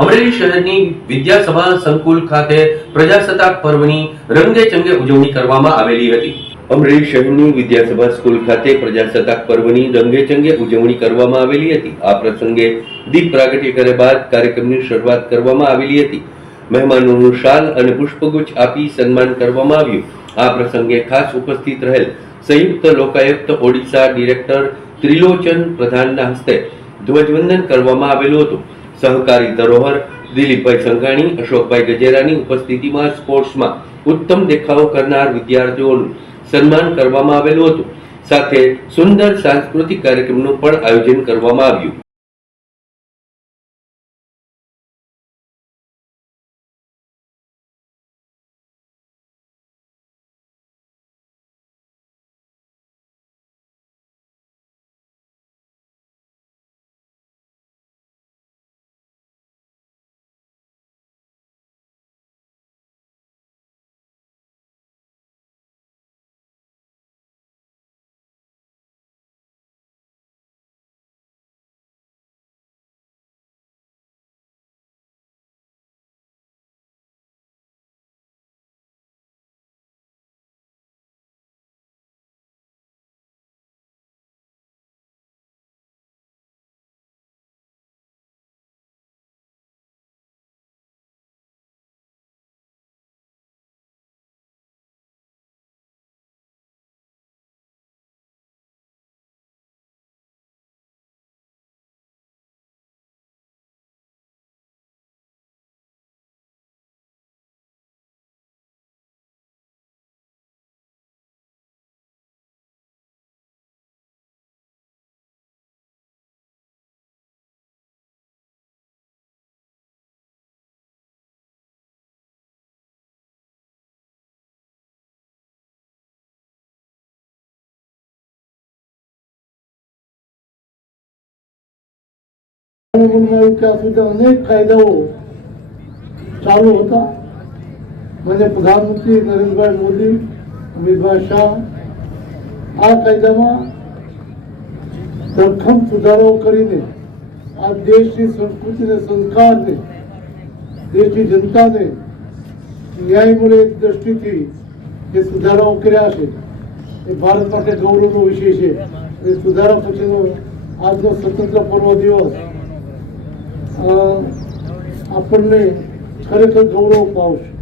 અમરેલી શહેરની વિદ્યાસભા સંકુલ ખાતે પ્રજાસત્તાક પર્વની રંગે ચંગે ઉજવણી કરવામાં આવેલી હતી. અમરેલી શહેરની વિદ્યાસભા સ્કૂલ ખાતે પ્રજાસત્તાક પર્વની રંગે ચંગે ઉજવણી કરવામાં આવેલી હતી. આ પ્રસંગે દીપ પ્રાગટ્ય કર્યા બાદ કાર્યક્રમની શરૂઆત કરવામાં આવેલી હતી. મહેમાનોનું શાલ અને પુષ્પગુચ્છ આપી સન્માન કરવામાં આવ્યું. આ પ્રસંગે ખાસ ઉપસ્થિત રહેલ સંયુક્ત લોકાયુક્ત ઓડિશા ડિરેક્ટર ત્રિલોચન પ્રધાનના હસ્તે ધ્વજવંદન કરવામાં આવેલું હતું. સહકારી ધરોહર દિલીપભાઈ સંઘાણી, અશોકભાઈ ગજેરાની ઉપસ્થિતિમાં સ્પોર્ટ્સમાં ઉત્તમ દેખાવ કરનાર વિદ્યાર્થીઓનું સન્માન કરવામાં આવેલું હતું. સાથે સુંદર સાંસ્કૃતિક કાર્યક્રમનું પણ આયોજન કરવામાં આવ્યું. ત્યાં સુધી અનેક કાયદાઓ ચાલુ હતા. મને પ્રધાનમંત્રી નરેન્દ્રભાઈ મોદી, અમિતભાઈ શાહ, આ કાયદામાં ધરખમ સુધારો કરીને આ દેશની સંસ્કૃતિને સંસ્કારને, દેશની જનતાને ન્યાય દ્રષ્ટિથી જે સુધારાઓ કર્યા છે, એ ભારત માટે ગૌરવનો વિષય છે. એ સુધારા પછીનો આજનો સ્વતંત્ર પૂર્વ દિવસ આપણને ખરેખર ગૌરવ પાવશે